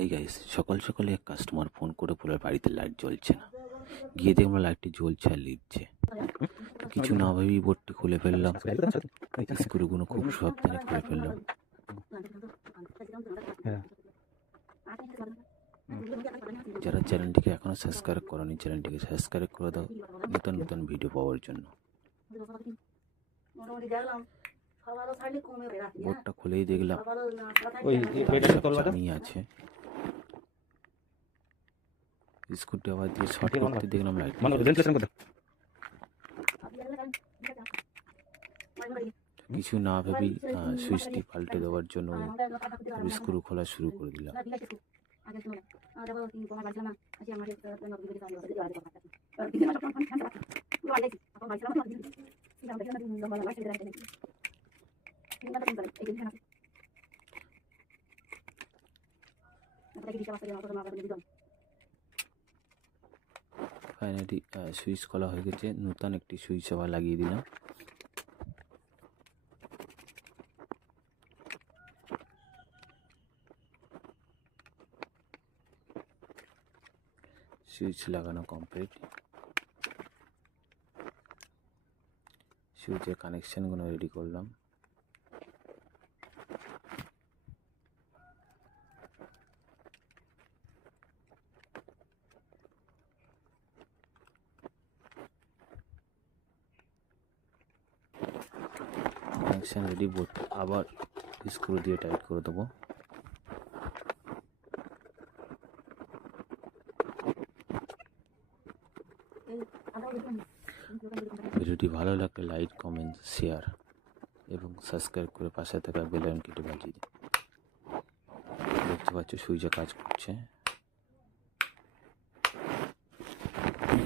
এই গাইস, সকাল সকালে এক কাস্টমার ফোন করে বলে বাড়িতে লাইট জ্বলছে না। গিয়ে দেখলাম লাইটটি জ্বলছে আর লিখছে। কিছু না ভেবেই বোর্ডটি খুলে ফেললাম। স্ক্রুগুলো খুব সাবধানে খুলে ফেললাম। যারা চ্যানেলটিকে এখনো সাবস্ক্রাইব করনি, চ্যানেলটিকে সাবস্ক্রাইব করে দাও নতুন নতুন ভিডিও পাওয়ার জন্য। বোর্ডটা খুলেই দেখলাম চাবি আছে। স্ক্রুটি আবার দিয়ে শর্ট করতে দেখলাম লাইট। কিছু না ভেবেই সুইচটি পাল্টে দেওয়ার জন্য স্ক্রু খোলা শুরু করে দিলাম। ফাইনালি সুইচ খোলা হয়ে গেছে। নতুন একটি সুইচ আবার লাগিয়ে দিলাম। সুইচ লাগানো কমপ্লিট। সুইচের কানেকশনগুলো রেডি করলাম। Connection ready. বোর্ড আবার স্ক্রু দিয়ে টাইট করে দেবো। ভিডিওটি ভালো লাগলে লাইক, কমেন্ট, শেয়ার এবং সাবস্ক্রাইব করে পাশে থাকা বেল আইকনটি বাজিয়ে দিন। দেখতে পাচ্ছ সুইচে কাজ করছে।